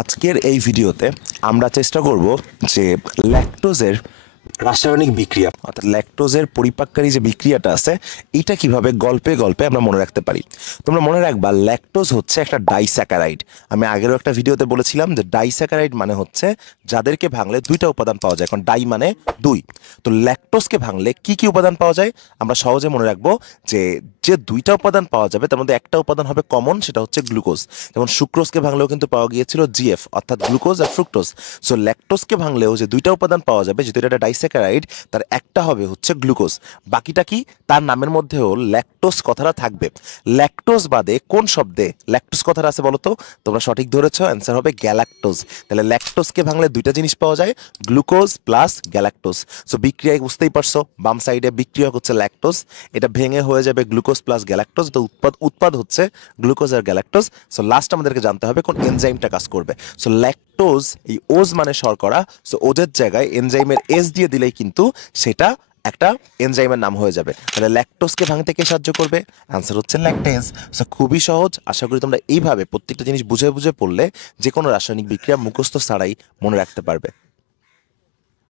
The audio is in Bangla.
আজকের এই ভিডিওতে আমরা চেষ্টা করব যে ল্যাকটোজের রাসায়নিক বিক্রিয়া অর্থাৎ ল্যাকটোজের পরিপাককারী যে বিক্রিয়াটা আছে এটা কিভাবে গল্পে গল্পে আমরা মনে রাখতে পারি। তোমরা মনে রাখবা ল্যাকটোজ হচ্ছে একটা ডাইস্যাকারাইড। আমি আগেরও একটা ভিডিওতে বলেছিলাম যে ডাইস্যাকারাইড মানে হচ্ছে যাদেরকে ভাঙলে দুইটা উপাদান পাওয়া যায়, কারণ ডাই মানে দুই। তো ল্যাকটোজকে ভাঙলে কি কি উপাদান পাওয়া যায় আমরা সহজে মনে রাখবো যে যে দুইটা উপাদান পাওয়া যাবে তার মধ্যে একটা উপাদান হবে কমন, সেটা হচ্ছে গ্লুকোজ। যেমন সুক্রোজকে ভাঙলেও কিন্তু পাওয়া গিয়েছিল জিএফ অর্থাৎ গ্লুকোজ আর ফ্রুক্টোজ। সো ল্যাকটোজকে ভাঙলেও যে দুইটা উপাদান পাওয়া যাবে, যেহেতু এটা ডাইস্যাকারাইড, তার একটা হবে হচ্ছে গ্লুকোজ। বাকিটা কি? তার নামের মধ্যেও ল্যাকটোজ কথাটা থাকবে। ল্যাকটোজ বাদে কোন শব্দে ল্যাকটোজ কথাটা আছে বলো তো? তোমরা সঠিক ধরেছো, অ্যান্সার হবে গ্যালাক্টোজ। তাহলে ল্যাকটোজকে ভাঙলে দুইটা জিনিস পাওয়া যায়, গ্লুকোজ প্লাস গ্যালাক্টোজ। সো বিক্রিয়ায় বুঝতেই পারছো, বাম সাইডে বিক্রিয়া হচ্ছে ল্যাকটোজ, এটা ভেঙে হয়ে যাবে গ্লুকোজ প্লাস গ্যালাক্টোজ। তো উৎপাদ হচ্ছে গ্লুকোজ আর গ্যালাক্টোজ। সো লাস্ট আমাদেরকে জানতে হবে কোন এনজাইমটা কাজ করবে। সো ল্যাকটোজ, এই ওজ মানে শর্করা, সো ওজের জায়গায় এনজাইমের এস দিয়ে দিলেই কিন্তু সেটা একটা এনজাইমের নাম হয়ে যাবে। তাহলে ল্যাকটোজকে ভাঙতে কে সাহায্য করবে? অ্যান্সার হচ্ছে ল্যাকটেজ। সো খুবই সহজ। আশা করি তোমরা এইভাবে প্রত্যেকটা জিনিস বুঝে বুঝে পড়লে যে কোনো রাসায়নিক বিক্রিয়া মুখস্থ ছাড়াই মনে রাখতে পারবে।